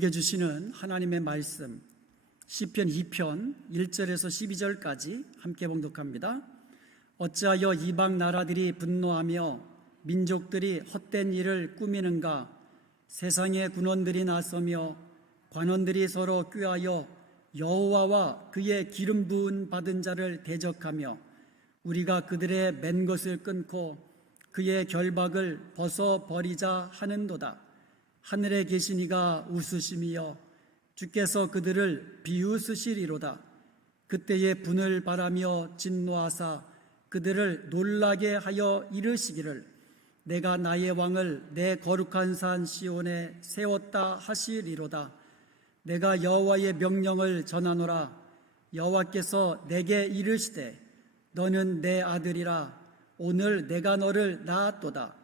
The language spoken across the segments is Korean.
우리에게 주시는 하나님의 말씀, 시편 2편 1절에서 12절까지 함께 봉독합니다. 어찌하여 이방 나라들이 분노하며 민족들이 헛된 일을 꾸미는가? 세상의 군원들이 나서며 관원들이 서로 꾀하여 여호와와 그의 기름 부은 받은 자를 대적하며 우리가 그들의 맨 것을 끊고 그의 결박을 벗어 버리자 하는도다. 하늘에 계신 이가 웃으심이여 주께서 그들을 비웃으시리로다. 그때에 분을 바라며 진노하사 그들을 놀라게 하여 이르시기를 내가 나의 왕을 내 거룩한 산 시온에 세웠다 하시리로다. 내가 여호와의 명령을 전하노라. 여호와께서 내게 이르시되 너는 내 아들이라. 오늘 내가 너를 낳았도다.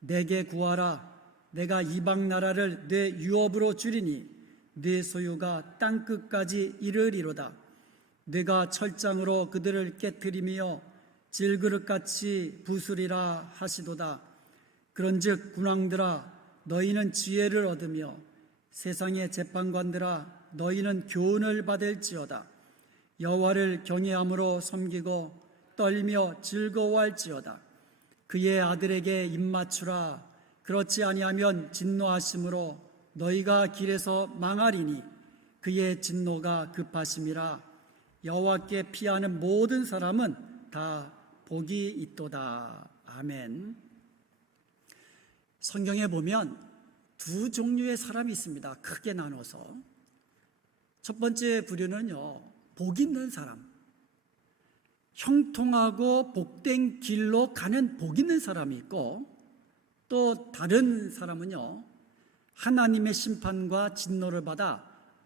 내게 구하라. 내가 이방 나라를 내 유업으로 주리니 네 소유가 땅끝까지 이르리로다. 네가 철장으로 그들을 깨뜨리며 질그릇같이 부수리라 하시도다. 그런즉 군왕들아 너희는 지혜를 얻으며 세상의 재판관들아 너희는 교훈을 받을지어다. 여호와를 경외함으로 섬기고 떨며 즐거워할지어다. 그의 아들에게 입맞추라. 그렇지 아니하면 진노하심으로 너희가 길에서 망하리니 그의 진노가 급하심이라. 여호와께 피하는 모든 사람은 다 복이 있도다. 아멘. 성경에 보면 두 종류의 사람이 있습니다. 크게 나눠서. 첫 번째 부류는요, 복 있는 사람, 형통하고 복된 길로 가는 복 있는 사람이 있고, 또 다른 사람은요, 하나님의 심판과 진노를 받아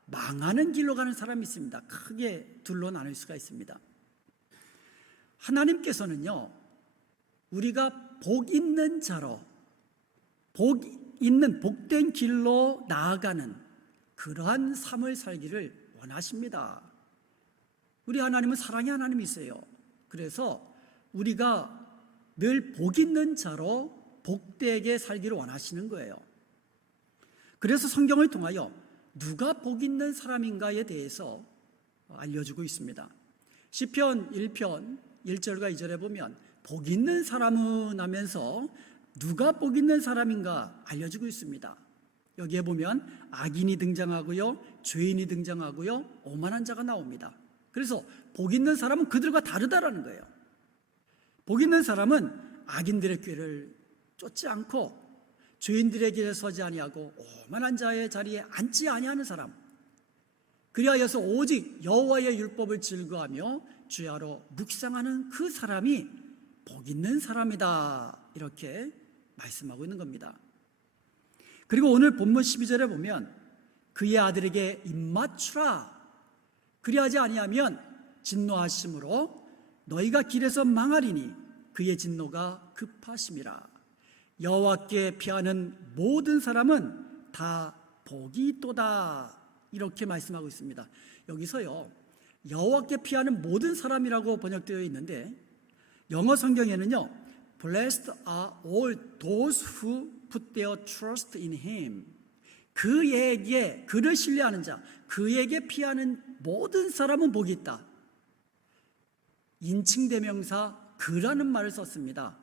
망하는 길로 가는 사람이 있습니다. 크게 둘로 나눌 수가 있습니다. 하나님께서는요, 우리가 복 있는 자로, 복 있는 복된 길로 나아가는 그러한 삶을 살기를 원하십니다. 우리 하나님은 사랑의 하나님이세요. 그래서 우리가 늘 복 있는 자로 복되게 살기를 원하시는 거예요. 그래서 성경을 통하여 누가 복 있는 사람인가에 대해서 알려주고 있습니다. 시편 1편 1절과 2절에 보면 복 있는 사람은 하면서 누가 복 있는 사람인가 알려주고 있습니다. 여기에 보면 악인이 등장하고요, 죄인이 등장하고요, 오만한 자가 나옵니다. 그래서 복 있는 사람은 그들과 다르다라는 거예요. 복 있는 사람은 악인들의 꾀를 쫓지 않고 죄인들의 길에 서지 아니하고 오만한 자의 자리에 앉지 아니하는 사람, 그리하여서 오직 여호와의 율법을 즐거워하며 주야로 묵상하는 그 사람이 복 있는 사람이다, 이렇게 말씀하고 있는 겁니다. 그리고 오늘 본문 12절에 보면 그의 아들에게 입맞추라. 그리하지 아니하면 진노하심으로 너희가 길에서 망하리니 그의 진노가 급하심이라. 여호와께 피하는 모든 사람은 다 복이 있도다, 이렇게 말씀하고 있습니다. 여기서요, 여호와께 피하는 모든 사람이라고 번역되어 있는데 영어 성경에는요, Blessed are all those who put their trust in him. 그에게, 그를 신뢰하는 자, 그에게 피하는 모든 사람은 복이 있다. 인칭대명사 그라는 말을 썼습니다.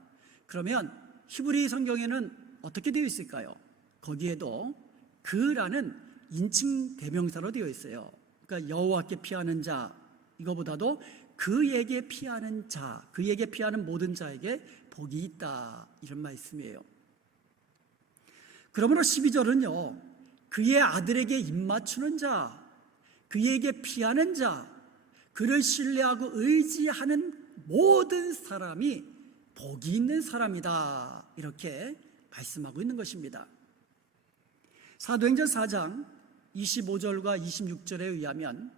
그러면 히브리 성경에는 어떻게 되어 있을까요? 거기에도 그라는 인칭대명사로 되어 있어요. 그러니까 여호와께 피하는 자, 이거보다도 그에게 피하는 자, 그에게 피하는 모든 자에게 복이 있다, 이런 말씀이에요. 그러므로 12절은요, 그의 아들에게 입맞추는 자, 그에게 피하는 자, 그를 신뢰하고 의지하는 모든 사람이 복이 있는 사람이다, 이렇게 말씀하고 있는 것입니다. 사도행전 4장 25절과 26절에 의하면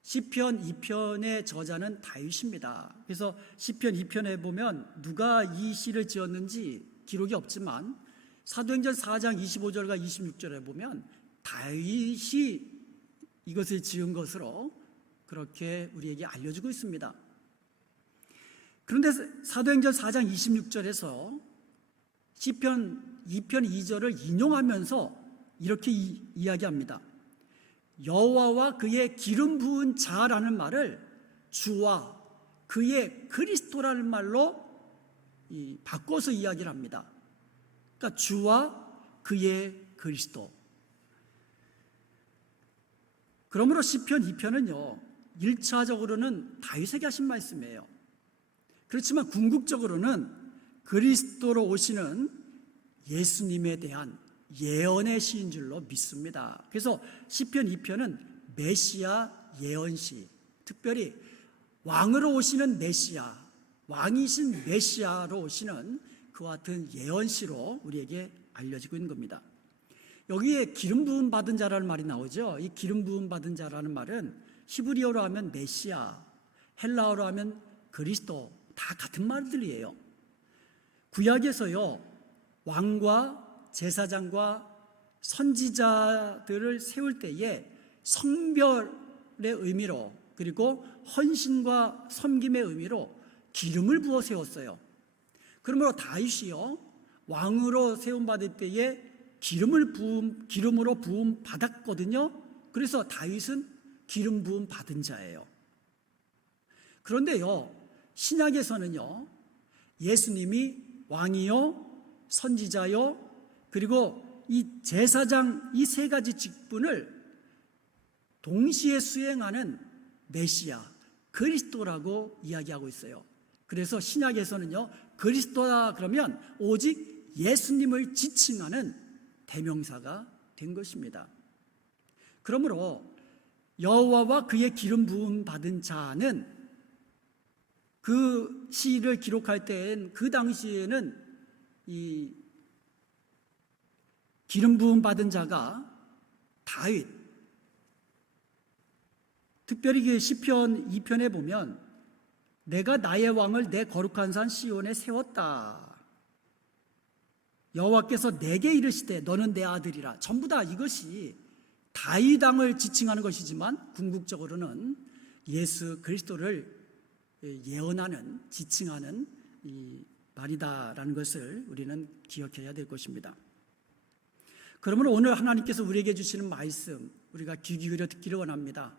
시편 2편의 저자는 다윗입니다. 그래서 시편 2편에 보면 누가 이 시를 지었는지 기록이 없지만 사도행전 4장 25절과 26절에 보면 다윗이 이것을 지은 것으로 그렇게 우리에게 알려주고 있습니다. 그런데 사도행전 4장 26절에서 시편 2편 2절을 인용하면서 이렇게 이야기합니다. 여호와와 그의 기름 부은 자라는 말을 주와 그의 그리스도라는 말로 바꿔서 이야기를 합니다. 그러니까 주와 그의 그리스도. 그러므로 시편 2편은요 1차적으로는 다윗에게 하신 말씀이에요. 그렇지만 궁극적으로는 그리스도로 오시는 예수님에 대한 예언의 시인 줄로 믿습니다. 그래서 시편 2편은 메시아 예언시, 특별히 왕으로 오시는 메시아, 왕이신 메시아로 오시는 그와 같은 예언시로 우리에게 알려지고 있는 겁니다. 여기에 기름 부음 받은 자라는 말이 나오죠. 이 기름 부음 받은 자라는 말은 히브리어로 하면 메시아, 헬라어로 하면 그리스도, 다 같은 말들이에요. 구약에서요 왕과 제사장과 선지자들을 세울 때에 성별의 의미로, 그리고 헌신과 섬김의 의미로 기름을 부어 세웠어요. 그러므로 다윗이요 왕으로 세움 받을 때에 기름으로 부음 받았거든요. 그래서 다윗은 기름 부음 받은 자예요. 그런데요 신약에서는요 예수님이 왕이요 선지자요 그리고 이 제사장, 이 세 가지 직분을 동시에 수행하는 메시아, 그리스도라고 이야기하고 있어요. 그래서 신약에서는요 그리스도다 그러면 오직 예수님을 지칭하는 대명사가 된 것입니다. 그러므로 여호와와 그의 기름 부음 받은 자는 그 시를 기록할 때엔 그 당시에는 이 기름 부음 받은 자가 다윗, 특별히 그 시편 2편에 보면 내가 나의 왕을 내 거룩한 산 시온에 세웠다. 여호와께서 내게 이르시되 너는 내 아들이라. 전부 다 이것이 다윗 왕을 지칭하는 것이지만 궁극적으로는 예수 그리스도를 예언하는, 지칭하는 이 말이다라는 것을 우리는 기억해야 될 것입니다. 그러므로 오늘 하나님께서 우리에게 주시는 말씀 우리가 귀 기울여 듣기를 원합니다.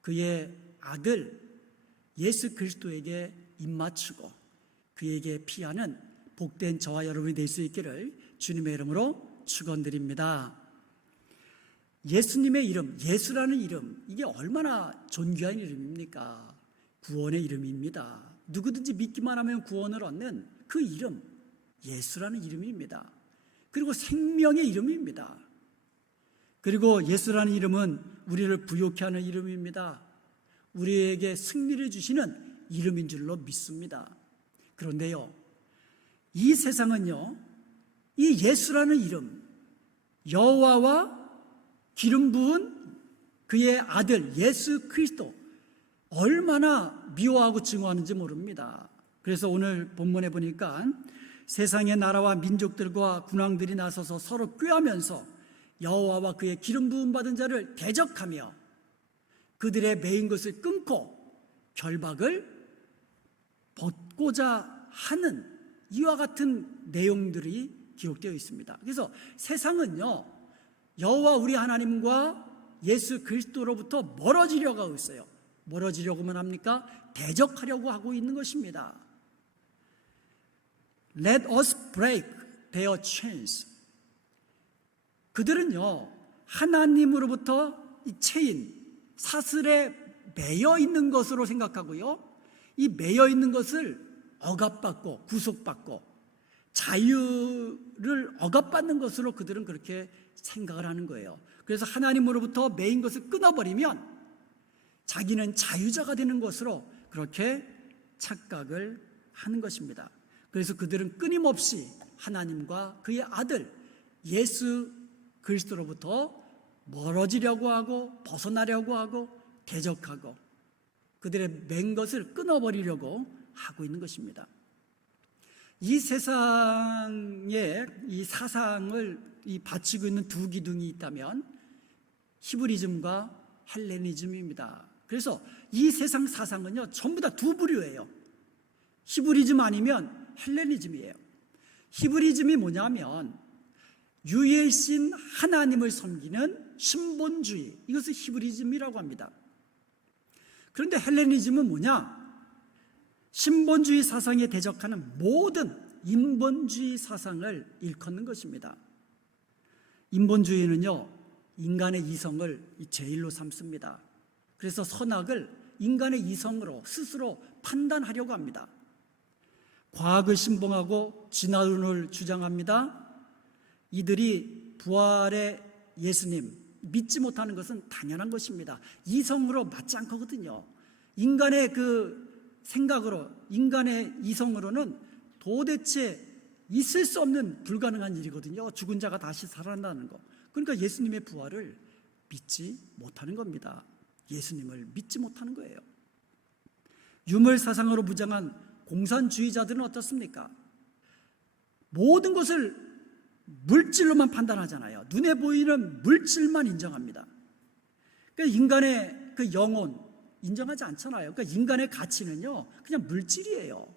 그의 아들 예수 그리스도에게 입맞추고 그에게 피하는 복된 저와 여러분이 될 수 있기를 주님의 이름으로 축원드립니다. 예수님의 이름, 예수라는 이름, 이게 얼마나 존귀한 이름입니까? 구원의 이름입니다. 누구든지 믿기만 하면 구원을 얻는 그 이름, 예수라는 이름입니다. 그리고 생명의 이름입니다. 그리고 예수라는 이름은 우리를 부욕케 하는 이름입니다. 우리에게 승리를 주시는 이름인 줄로 믿습니다. 그런데요, 이 세상은요, 이 예수라는 이름, 여호와와 기름 부은 그의 아들 예수 그리스도 얼마나 미워하고 증오하는지 모릅니다. 그래서 오늘 본문에 보니까 세상의 나라와 민족들과 군왕들이 나서서 서로 꾀하면서 여호와와 그의 기름 부음 받은 자를 대적하며 그들의 매인 것을 끊고 결박을 벗고자 하는 이와 같은 내용들이 기록되어 있습니다. 그래서 세상은요 여호와 우리 하나님과 예수 그리스도로부터 멀어지려고 하고 있어요. 멀어지려고만 합니까? 대적하려고 하고 있는 것입니다. Let us break their chains. 그들은요 하나님으로부터 이 체인, 사슬에 매여 있는 것으로 생각하고요, 이 매여 있는 것을 억압받고 구속받고 자유를 억압받는 것으로 그들은 그렇게 생각을 하는 거예요. 그래서 하나님으로부터 매인 것을 끊어버리면 자기는 자유자가 되는 것으로 그렇게 착각을 하는 것입니다. 그래서 그들은 끊임없이 하나님과 그의 아들 예수 그리스도로부터 멀어지려고 하고 벗어나려고 하고 대적하고 그들의 맨 것을 끊어버리려고 하고 있는 것입니다. 이 세상에 이 사상을 바치고 있는 두 기둥이 있다면 히브리즘과 헬레니즘입니다. 그래서 이 세상 사상은요 전부 다 두 부류예요. 히브리즘 아니면 헬레니즘이에요. 히브리즘이 뭐냐면 유일신 하나님을 섬기는 신본주의, 이것을 히브리즘이라고 합니다. 그런데 헬레니즘은 뭐냐? 신본주의 사상에 대적하는 모든 인본주의 사상을 일컫는 것입니다. 인본주의는요, 인간의 이성을 제일로 삼습니다. 그래서 선악을 인간의 이성으로 스스로 판단하려고 합니다. 과학을 신봉하고 진화론을 주장합니다. 이들이 부활의 예수님 믿지 못하는 것은 당연한 것입니다. 이성으로 맞지 않거든요. 인간의 그 생각으로, 인간의 이성으로는 도대체 있을 수 없는 불가능한 일이거든요. 죽은 자가 다시 살아난다는 거. 그러니까 예수님의 부활을 믿지 못하는 겁니다. 예수님을 믿지 못하는 거예요. 유물 사상으로 무장한 공산주의자들은 어떻습니까? 모든 것을 물질로만 판단하잖아요. 눈에 보이는 물질만 인정합니다. 그러니까 인간의 그 영혼 인정하지 않잖아요. 그러니까 인간의 가치는요, 그냥 물질이에요.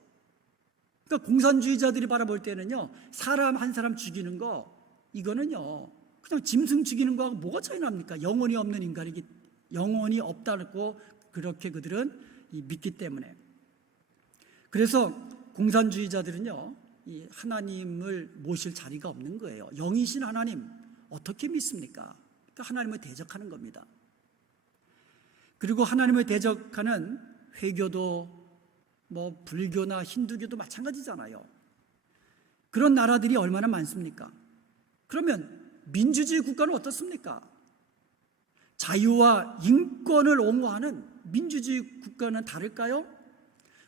그러니까 공산주의자들이 바라볼 때는요, 사람 한 사람 죽이는 거, 이거는요, 그냥 짐승 죽이는 거하고 뭐가 차이 납니까? 영혼이 없는 인간이기, 영혼이 없다고 그렇게 그들은 믿기 때문에. 그래서 공산주의자들은요, 이 하나님을 모실 자리가 없는 거예요. 영이신 하나님 어떻게 믿습니까? 그러니까 하나님을 대적하는 겁니다. 그리고 하나님을 대적하는 회교도 뭐 불교나 힌두교도 마찬가지잖아요. 그런 나라들이 얼마나 많습니까? 그러면 민주주의 국가는 어떻습니까? 자유와 인권을 옹호하는 민주주의 국가는 다를까요?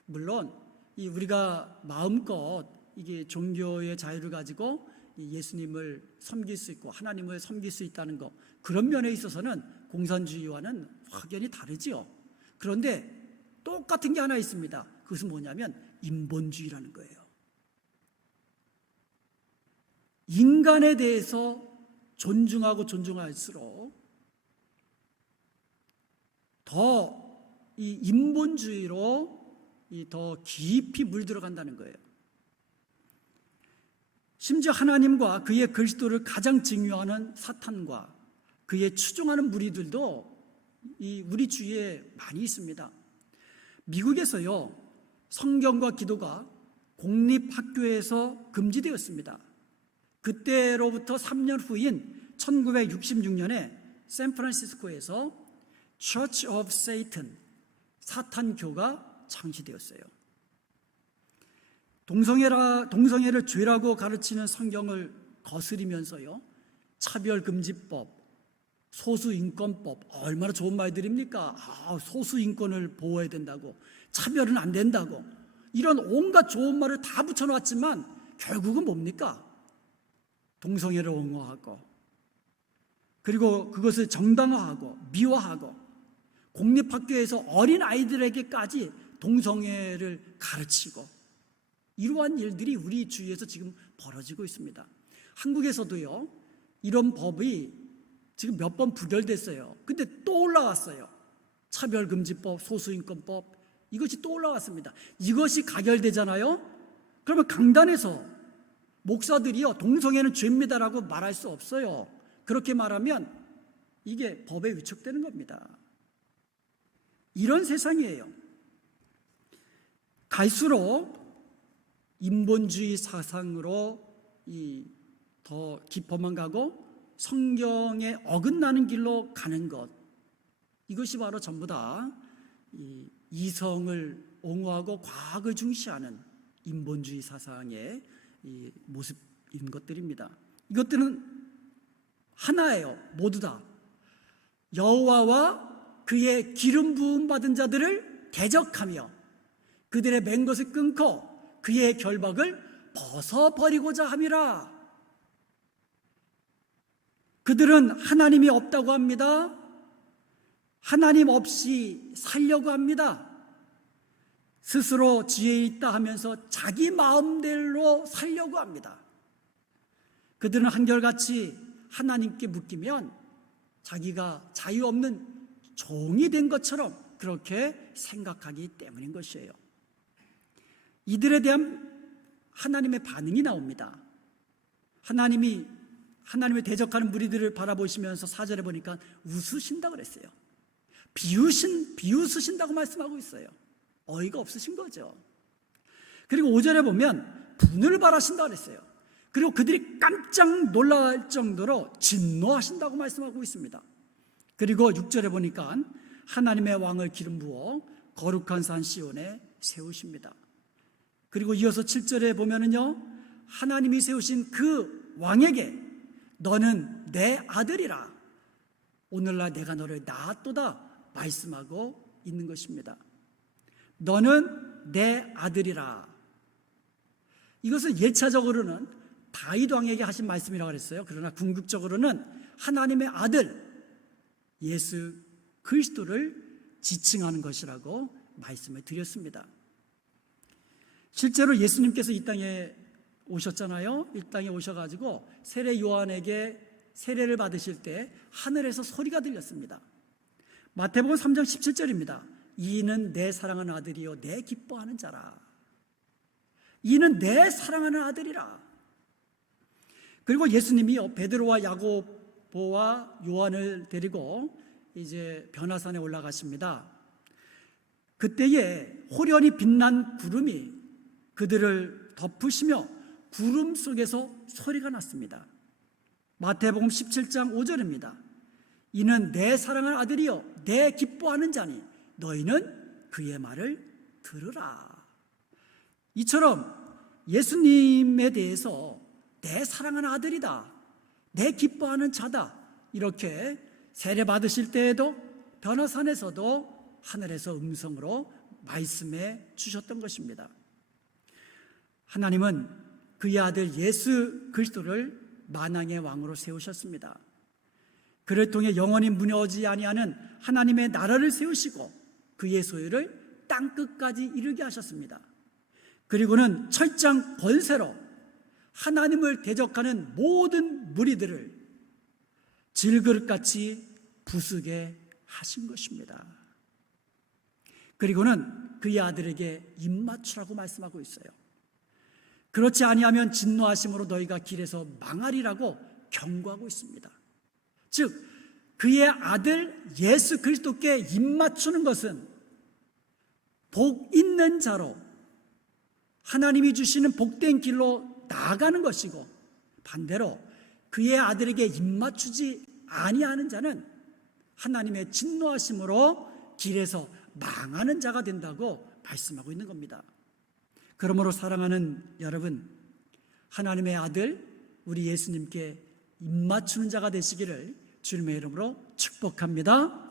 물론 우리가 마음껏 이게 종교의 자유를 가지고 예수님을 섬길 수 있고 하나님을 섬길 수 있다는 것, 그런 면에 있어서는 공산주의와는 확연히 다르지요. 그런데 똑같은 게 하나 있습니다. 그것은 뭐냐면 인본주의라는 거예요. 인간에 대해서 존중하고 존중할수록 더 이 인본주의로 더 깊이 물들어간다는 거예요. 심지어 하나님과 그의 그리스도를 가장 증오하는 사탄과 그의 추종하는 무리들도 우리 주위에 많이 있습니다. 미국에서요, 성경과 기도가 공립학교에서 금지되었습니다. 그때로부터 3년 후인 1966년에 샌프란시스코에서 Church of Satan, 사탄교가 창시되었어요. 동성애를 죄라고 가르치는 성경을 거스리면서요, 차별금지법, 소수인권법, 얼마나 좋은 말들입니까? 소수인권을 보호해야 된다고, 차별은 안 된다고, 이런 온갖 좋은 말을 다 붙여놨지만 결국은 뭡니까? 동성애를 옹호하고, 그리고 그것을 정당화하고 미화하고, 공립학교에서 어린 아이들에게까지 동성애를 가르치고, 이러한 일들이 우리 주위에서 지금 벌어지고 있습니다. 한국에서도요, 이런 법이 지금 몇 번 부결됐어요. 근데 또 올라왔어요. 차별금지법, 소수인권법, 이것이 또 올라왔습니다. 이것이 가결되잖아요. 그러면 강단에서 목사들이요, 동성애는 죄입니다라고 말할 수 없어요. 그렇게 말하면 이게 법에 위축되는 겁니다. 이런 세상이에요. 갈수록 인본주의 사상으로 더 깊어만 가고 성경에 어긋나는 길로 가는 것, 이것이 바로 전부 다 이성을 옹호하고 과학을 중시하는 인본주의 사상의 모습인 것들입니다. 이것들은 하나예요. 모두 다 여호와와 그의 기름 부음 받은 자들을 대적하며 그들의 맨 것을 끊고 그의 결박을 벗어버리고자 함이라. 그들은 하나님이 없다고 합니다. 하나님 없이 살려고 합니다. 스스로 지혜 있다 하면서 자기 마음대로 살려고 합니다. 그들은 한결같이 하나님께 묶이면 자기가 자유 없는 종이 된 것처럼 그렇게 생각하기 때문인 것이에요. 이들에 대한 하나님의 반응이 나옵니다. 하나님이 하나님을 대적하는 무리들을 바라보시면서 4절에 보니까 웃으신다고 그랬어요. 비웃으신다고 말씀하고 있어요. 어이가 없으신 거죠. 그리고 5절에 보면 분을 발하신다고 그랬어요. 그리고 그들이 깜짝 놀랄 정도로 진노하신다고 말씀하고 있습니다. 그리고 6절에 보니까 하나님의 왕을 기름 부어 거룩한 산 시온에 세우십니다. 그리고 이어서 7절에 보면은요, 하나님이 세우신 그 왕에게 너는 내 아들이라, 오늘날 내가 너를 낳았도다 말씀하고 있는 것입니다. 너는 내 아들이라. 이것은 예차적으로는 다윗 왕에게 하신 말씀이라고 그랬어요. 그러나 궁극적으로는 하나님의 아들 예수 그리스도를 지칭하는 것이라고 말씀을 드렸습니다. 실제로 예수님께서 이 땅에 오셨잖아요. 이 땅에 오셔가지고 세례 요한에게 세례를 받으실 때 하늘에서 소리가 들렸습니다. 마태복음 3장 17절입니다. 이는 내 사랑하는 아들이요 내 기뻐하는 자라. 이는 내 사랑하는 아들이라. 그리고 예수님이요 베드로와 야고보와 요한을 데리고 이제 변화산에 올라가십니다. 그때에 호련히 빛난 구름이 그들을 덮으시며 구름 속에서 소리가 났습니다. 마태복음 17장 5절입니다. 이는 내 사랑하는 아들이요 내 기뻐하는 자니 너희는 그의 말을 들으라. 이처럼 예수님에 대해서 내 사랑하는 아들이다, 내 기뻐하는 자다, 이렇게 세례 받으실 때에도 변화산에서도 하늘에서 음성으로 말씀해 주셨던 것입니다. 하나님은 그의 아들 예수 그리스도를 만왕의 왕으로 세우셨습니다. 그를 통해 영원히 무너지지 아니하는 하나님의 나라를 세우시고 그의 소유를 땅끝까지 이르게 하셨습니다. 그리고는 철장 권세로 하나님을 대적하는 모든 무리들을 질그릇같이 부수게 하신 것입니다. 그리고는 그의 아들에게 입맞추라고 말씀하고 있어요. 그렇지 아니하면 진노하심으로 너희가 길에서 망하리라고 경고하고 있습니다. 즉 그의 아들 예수 그리스도께 입맞추는 것은 복 있는 자로 하나님이 주시는 복된 길로 나아가는 것이고, 반대로 그의 아들에게 입맞추지 아니하는 자는 하나님의 진노하심으로 길에서 망하는 자가 된다고 말씀하고 있는 겁니다. 그러므로 사랑하는 여러분, 하나님의 아들 우리 예수님께 입맞추는 자가 되시기를 주님의 이름으로 축복합니다.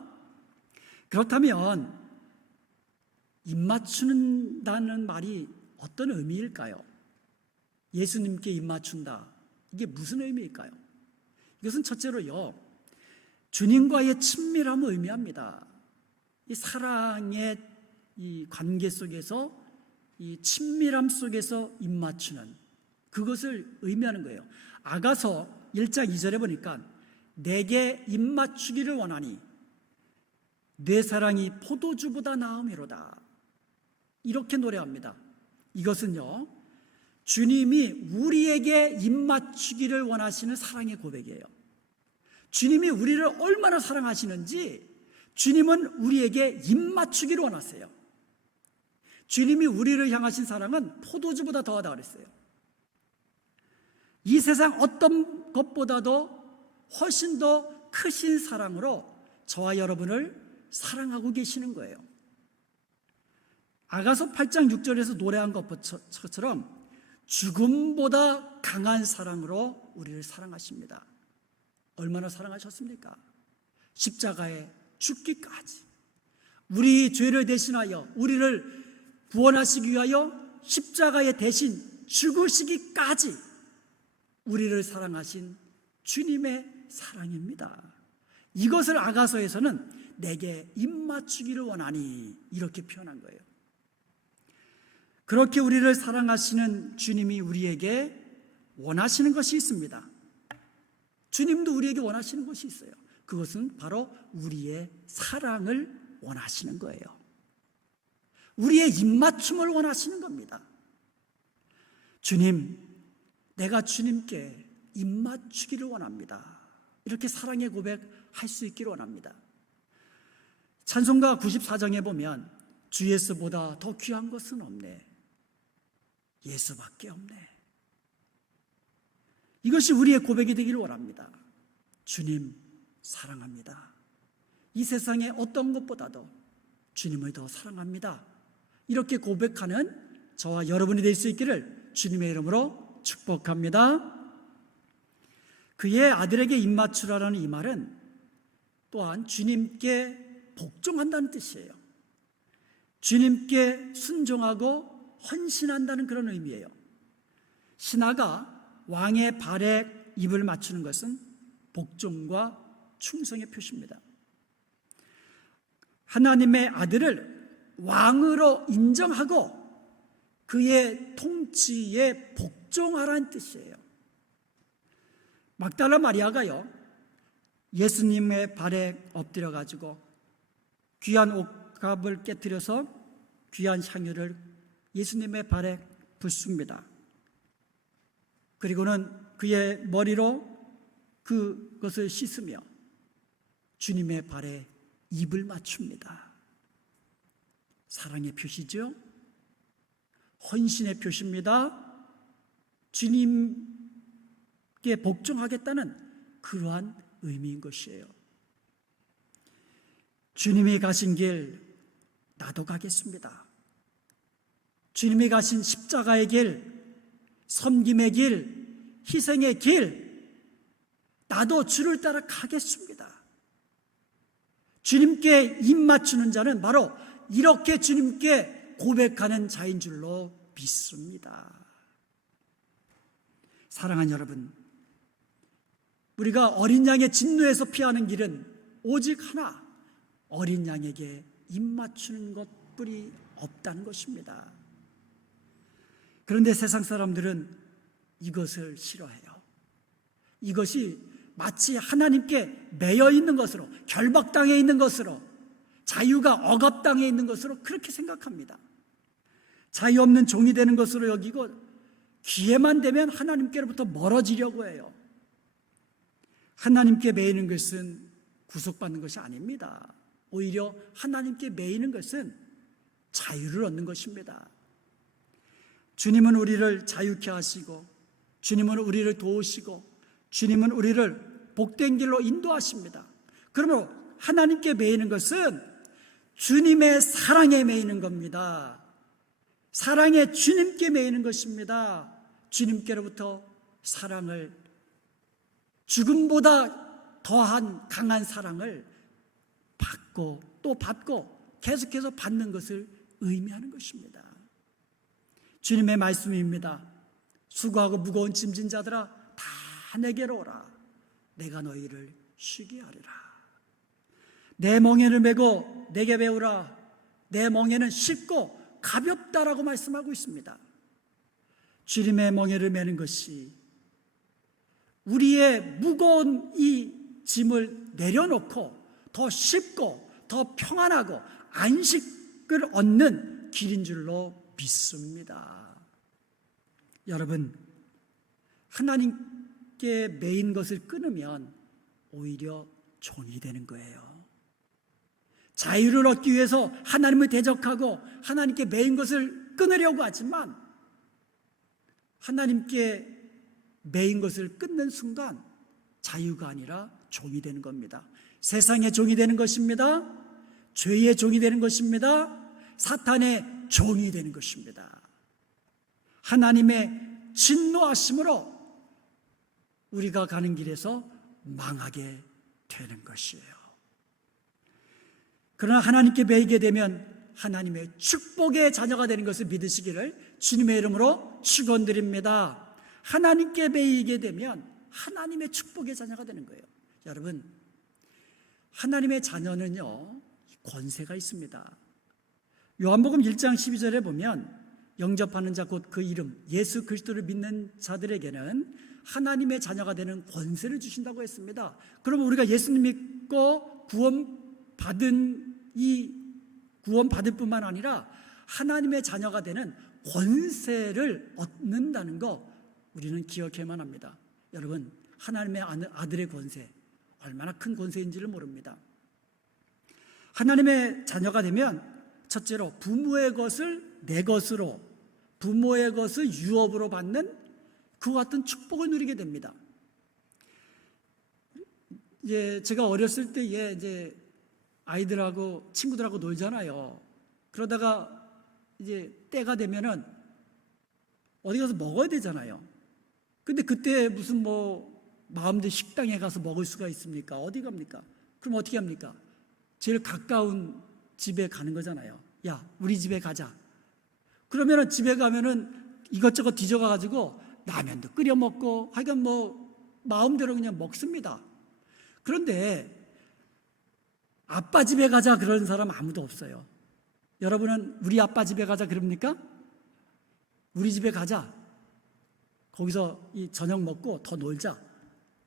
그렇다면 입맞춘다는 말이 어떤 의미일까요? 예수님께 입맞춘다, 이게 무슨 의미일까요? 이것은 첫째로요, 주님과의 친밀함을 의미합니다. 이 사랑의 이 관계 속에서, 이 친밀함 속에서 입맞추는, 그것을 의미하는 거예요. 아가서 1장 2절에 보니까 내게 입맞추기를 원하니 내 사랑이 포도주보다 나음이로다, 이렇게 노래합니다. 이것은요, 주님이 우리에게 입맞추기를 원하시는 사랑의 고백이에요. 주님이 우리를 얼마나 사랑하시는지 주님은 우리에게 입맞추기를 원하세요. 주님이 우리를 향하신 사랑은 포도주보다 더하다 그랬어요. 이 세상 어떤 것보다도 훨씬 더 크신 사랑으로 저와 여러분을 사랑하고 계시는 거예요. 아가서 8장 6절에서 노래한 것처럼 죽음보다 강한 사랑으로 우리를 사랑하십니다. 얼마나 사랑하셨습니까? 십자가에 죽기까지, 우리 죄를 대신하여 우리를 구원하시기 위하여 십자가에 대신 죽으시기까지 우리를 사랑하신 주님의 사랑입니다. 이것을 아가서에서는 내게 입맞추기를 원하니, 이렇게 표현한 거예요. 그렇게 우리를 사랑하시는 주님이 우리에게 원하시는 것이 있습니다. 주님도 우리에게 원하시는 것이 있어요. 그것은 바로 우리의 사랑을 원하시는 거예요. 우리의 입맞춤을 원하시는 겁니다. 주님, 내가 주님께 입맞추기를 원합니다. 이렇게 사랑의 고백할 수 있기를 원합니다. 찬송가 94장에 보면 주 예수보다 더 귀한 것은 없네. 예수밖에 없네. 이것이 우리의 고백이 되기를 원합니다. 주님 사랑합니다. 이 세상의 어떤 것보다도 주님을 더 사랑합니다. 이렇게 고백하는 저와 여러분이 될 수 있기를 주님의 이름으로 축복합니다. 그의 아들에게 입맞추라는 이 말은 또한 주님께 복종한다는 뜻이에요. 주님께 순종하고 헌신한다는 그런 의미예요. 신하가 왕의 발에 입을 맞추는 것은 복종과 충성의 표시입니다. 하나님의 아들을 왕으로 인정하고 그의 통치에 복종하라는 뜻이에요. 막달라 마리아가요, 예수님의 발에 엎드려 가지고 귀한 옥합을 깨뜨려서 귀한 향유를 예수님의 발에 붓습니다. 그리고는 그의 머리로 그것을 씻으며 주님의 발에 입을 맞춥니다. 사랑의 표시죠. 헌신의 표시입니다. 주님께 복종하겠다는 그러한 의미인 것이에요. 주님이 가신 길 나도 가겠습니다. 주님이 가신 십자가의 길, 섬김의 길, 희생의 길, 나도 주를 따라 가겠습니다. 주님께 입 맞추는 자는 바로 이렇게 주님께 고백하는 자인 줄로 믿습니다. 사랑하는 여러분, 우리가 어린 양의 진노에서 피하는 길은 오직 하나, 어린 양에게 입 맞추는 것뿐이 없다는 것입니다. 그런데 세상 사람들은 이것을 싫어해요. 이것이 마치 하나님께 매여 있는 것으로, 결박당해 있는 것으로, 자유가 억압당해 있는 것으로 그렇게 생각합니다. 자유 없는 종이 되는 것으로 여기고 기회만 되면 하나님께로부터 멀어지려고 해요. 하나님께 매이는 것은 구속받는 것이 아닙니다. 오히려 하나님께 매이는 것은 자유를 얻는 것입니다. 주님은 우리를 자유케 하시고, 주님은 우리를 도우시고, 주님은 우리를 복된 길로 인도하십니다. 그러므로 하나님께 매이는 것은 주님의 사랑에 매이는 겁니다. 사랑에 주님께 매이는 것입니다. 주님께로부터 사랑을, 죽음보다 더한 강한 사랑을 받고 또 받고 계속해서 받는 것을 의미하는 것입니다. 주님의 말씀입니다. 수고하고 무거운 짐진 자들아 다 내게로 오라. 내가 너희를 쉬게 하리라. 내 멍에를 메고 내게 배우라. 내 멍에는 쉽고 가볍다라고 말씀하고 있습니다. 주님의 멍에를 메는 것이 우리의 무거운 이 짐을 내려놓고 더 쉽고 더 평안하고 안식을 얻는 길인 줄로 믿습니다. 여러분, 하나님께 매인 것을 끊으면 오히려 종이 되는 거예요. 자유를 얻기 위해서 하나님을 대적하고 하나님께 매인 것을 끊으려고 하지만 하나님께 매인 것을 끊는 순간 자유가 아니라 종이 되는 겁니다. 세상의 종이 되는 것입니다. 죄의 종이 되는 것입니다. 사탄의 종이 되는 것입니다. 하나님의 진노하심으로 우리가 가는 길에서 망하게 되는 것이에요. 그러나 하나님께 매이게 되면 하나님의 축복의 자녀가 되는 것을 믿으시기를 주님의 이름으로 축원드립니다. 하나님께 매이게 되면 하나님의 축복의 자녀가 되는 거예요. 여러분, 하나님의 자녀는요, 권세가 있습니다. 요한복음 1장 12절에 보면 영접하는 자 곧 그 이름 예수 그리스도를 믿는 자들에게는 하나님의 자녀가 되는 권세를 주신다고 했습니다. 그러면 우리가 예수님 믿고 구원받을 뿐만 아니라 하나님의 자녀가 되는 권세를 얻는다는 거 우리는 기억해야만 합니다. 여러분, 하나님의 아들의 권세, 얼마나 큰 권세인지를 모릅니다. 하나님의 자녀가 되면 첫째로 부모의 것을 내 것으로, 부모의 것을 유업으로 받는 그와 같은 축복을 누리게 됩니다. 제가 어렸을 때에 이제 아이들하고 친구들하고 놀잖아요. 그러다가 이제 때가 되면은 어디 가서 먹어야 되잖아요. 근데 그때 무슨 마음대로 식당에 가서 먹을 수가 있습니까? 어디 갑니까? 그럼 어떻게 합니까? 제일 가까운 집에 가는 거잖아요. 야, 우리 집에 가자. 그러면은 집에 가면은 이것저것 뒤져가지고 라면도 끓여 먹고 하여간 마음대로 그냥 먹습니다. 그런데 아빠 집에 가자 그러는 사람 아무도 없어요. 여러분은 우리 아빠 집에 가자 그럽니까? 우리 집에 가자. 거기서 이 저녁 먹고 더 놀자.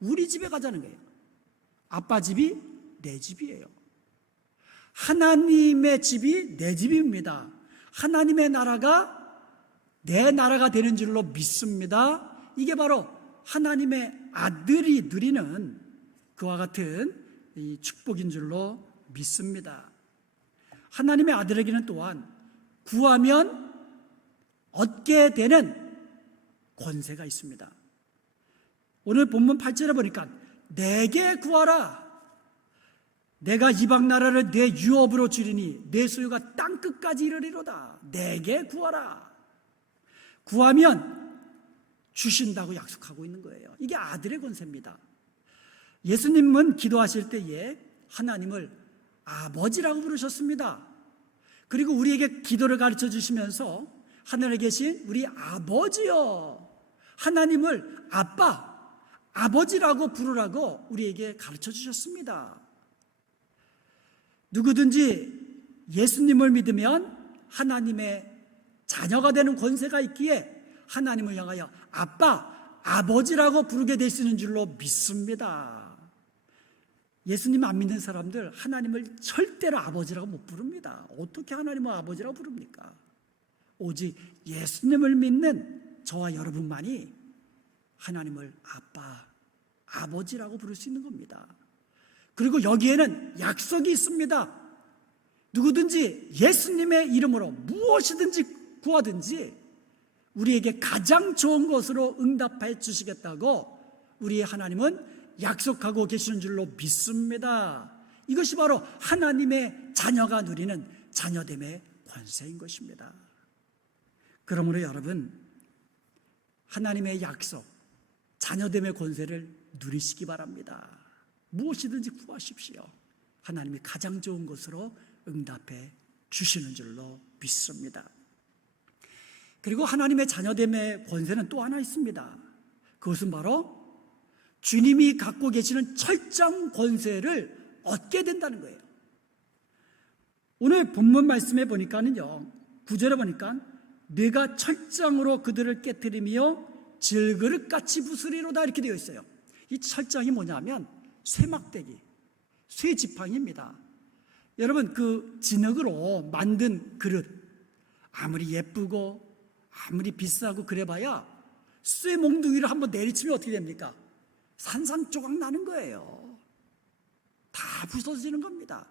우리 집에 가자는 거예요. 아빠 집이 내 집이에요. 하나님의 집이 내 집입니다. 하나님의 나라가 내 나라가 되는 줄로 믿습니다. 이게 바로 하나님의 아들이 누리는 그와 같은 이 축복인 줄로 믿습니다. 하나님의 아들에게는 또한 구하면 얻게 되는 권세가 있습니다. 오늘 본문 8절에 보니까 내게 구하라. 내가 이방 나라를 내 유업으로 주리니 내 소유가 땅끝까지 이르리로다. 내게 구하라. 구하면 주신다고 약속하고 있는 거예요. 이게 아들의 권세입니다. 예수님은 기도하실 때에 하나님을 아버지라고 부르셨습니다. 그리고 우리에게 기도를 가르쳐 주시면서 하늘에 계신 우리 아버지여, 하나님을 아빠, 아버지라고 부르라고 우리에게 가르쳐 주셨습니다. 누구든지 예수님을 믿으면 하나님의 자녀가 되는 권세가 있기에 하나님을 향하여 아빠, 아버지라고 부르게 되시는 줄로 믿습니다. 예수님 안 믿는 사람들 하나님을 절대로 아버지라고 못 부릅니다. 어떻게 하나님을 아버지라고 부릅니까? 오직 예수님을 믿는 저와 여러분만이 하나님을 아빠, 아버지라고 부를 수 있는 겁니다. 그리고 여기에는 약속이 있습니다. 누구든지 예수님의 이름으로 무엇이든지 구하든지 우리에게 가장 좋은 것으로 응답해 주시겠다고 우리의 하나님은 약속하고 계시는 줄로 믿습니다. 이것이 바로 하나님의 자녀가 누리는 자녀됨의 권세인 것입니다. 그러므로 여러분, 하나님의 약속, 자녀됨의 권세를 누리시기 바랍니다. 무엇이든지 구하십시오. 하나님이 가장 좋은 것으로 응답해 주시는 줄로 믿습니다. 그리고 하나님의 자녀됨의 권세는 또 하나 있습니다. 그것은 바로 주님이 갖고 계시는 철장 권세를 얻게 된다는 거예요. 오늘 본문 말씀에 보니까는요, 9절에 보니까 내가 철장으로 그들을 깨뜨리며 질그릇같이 부수리로다 이렇게 되어 있어요. 이 철장이 뭐냐면 쇠막대기, 쇠지팡이입니다. 여러분, 그 진흙으로 만든 그릇 아무리 예쁘고 아무리 비싸고 그래봐야 쇠 몽둥이를 한번 내리치면 어떻게 됩니까? 산산조각 나는 거예요. 다 부서지는 겁니다.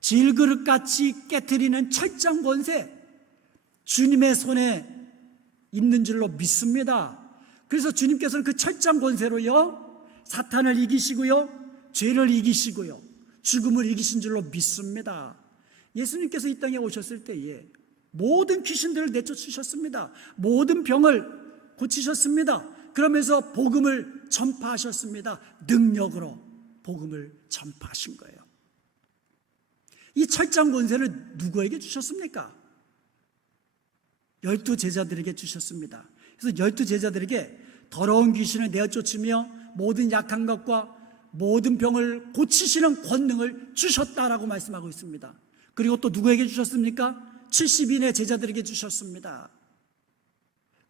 질그릇같이 깨트리는 철장 권세, 주님의 손에 있는 줄로 믿습니다. 그래서 주님께서는 그 철장 권세로요, 사탄을 이기시고요, 죄를 이기시고요, 죽음을 이기신 줄로 믿습니다. 예수님께서 이 땅에 오셨을 때에 모든 귀신들을 내쫓으셨습니다. 모든 병을 고치셨습니다. 그러면서 복음을 전파하셨습니다. 능력으로 복음을 전파하신 거예요. 이 철장 권세를 누구에게 주셨습니까? 12 제자들에게 주셨습니다. 그래서 12 제자들에게 더러운 귀신을 내쫓으며 모든 약한 것과 모든 병을 고치시는 권능을 주셨다라고 말씀하고 있습니다. 그리고 또 누구에게 주셨습니까? 70인의 제자들에게 주셨습니다.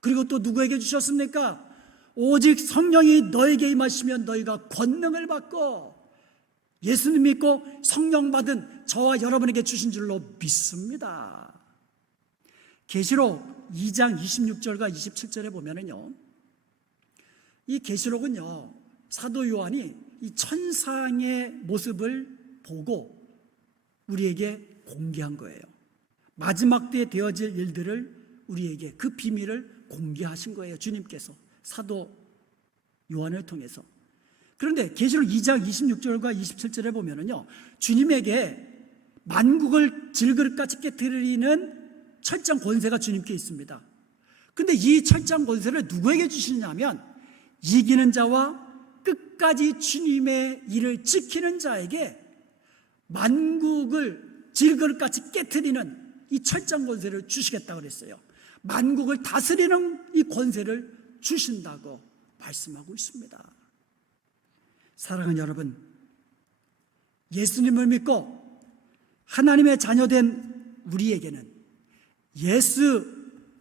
그리고 또 누구에게 주셨습니까? 오직 성령이 너에게 임하시면 너희가 권능을 받고 예수님 믿고 성령 받은 저와 여러분에게 주신 줄로 믿습니다. 계시록 2장 26절과 27절에 보면은요, 이 계시록은요, 사도 요한이 이 천상의 모습을 보고 우리에게 공개한 거예요. 마지막 때에 되어질 일들을 우리에게 그 비밀을 공개하신 거예요. 주님께서 사도 요한을 통해서. 그런데 계시록 2장 26절과 27절에 보면은요, 주님에게 만국을 질그릇같이 깨트리는 철장 권세가 주님께 있습니다. 그런데 이 철장 권세를 누구에게 주시느냐 하면 이기는 자와 끝까지 주님의 일을 지키는 자에게 만국을 질그릇같이 깨트리는 이 철장 권세를 주시겠다고 그랬어요. 만국을 다스리는 이 권세를 주신다고 말씀하고 있습니다. 사랑하는 여러분, 예수님을 믿고 하나님의 자녀된 우리에게는 예수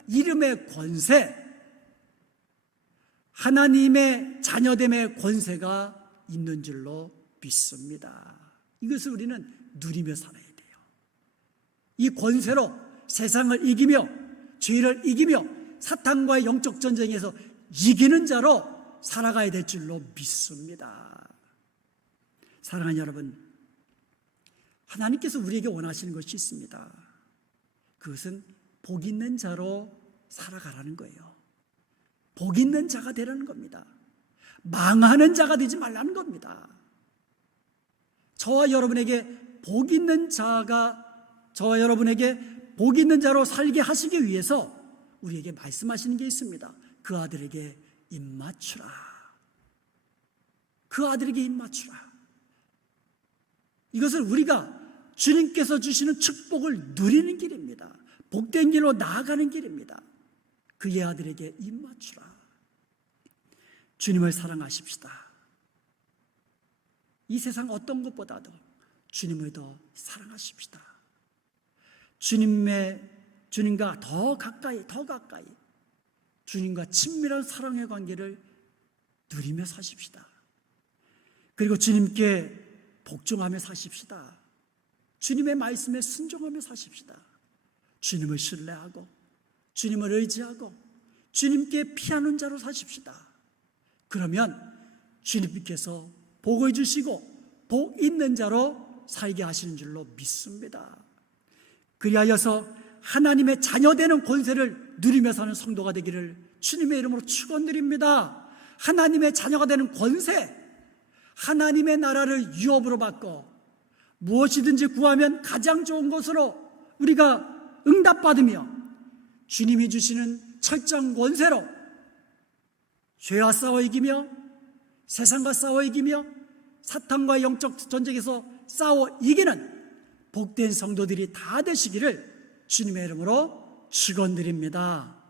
이름의 권세, 하나님의 자녀됨의 권세가 있는 줄로 믿습니다. 이것을 우리는 누리며 살아야 돼요. 이 권세로 세상을 이기며 죄를 이기며 사탄과의 영적 전쟁에서 이기는 자로 살아가야 될 줄로 믿습니다. 사랑하는 여러분, 하나님께서 우리에게 원하시는 것이 있습니다. 그것은 복 있는 자로 살아가라는 거예요. 복 있는 자가 되라는 겁니다. 망하는 자가 되지 말라는 겁니다. 저와 여러분에게 복 있는 자로 살게 하시기 위해서 우리에게 말씀하시는 게 있습니다. 그 아들에게 입맞추라. 그 아들에게 입맞추라. 이것은 우리가 주님께서 주시는 축복을 누리는 길입니다. 복된 길로 나아가는 길입니다. 그의 아들에게 입맞추라. 주님을 사랑하십시다. 이 세상 어떤 것보다도 주님을 더 사랑하십시다. 주님과 더 가까이 주님과 친밀한 사랑의 관계를 누리며 사십시다. 그리고 주님께 복종하며 사십시다. 주님의 말씀에 순종하며 사십시다. 주님을 신뢰하고 주님을 의지하고 주님께 피하는 자로 사십시다. 그러면 주님께서 복을 주시고 복 있는 자로 살게 하시는 줄로 믿습니다. 그리하여서 하나님의 자녀되는 권세를 누리며 사는 성도가 되기를 주님의 이름으로 축원드립니다. 하나님의 자녀가 되는 권세, 하나님의 나라를 유업으로 받고 무엇이든지 구하면 가장 좋은 것으로 우리가 응답받으며 주님이 주시는 철장 권세로 죄와 싸워 이기며 세상과 싸워 이기며 사탄과의 영적 전쟁에서 싸워 이기는 복된 성도들이 다 되시기를 주님의 이름으로 축원드립니다.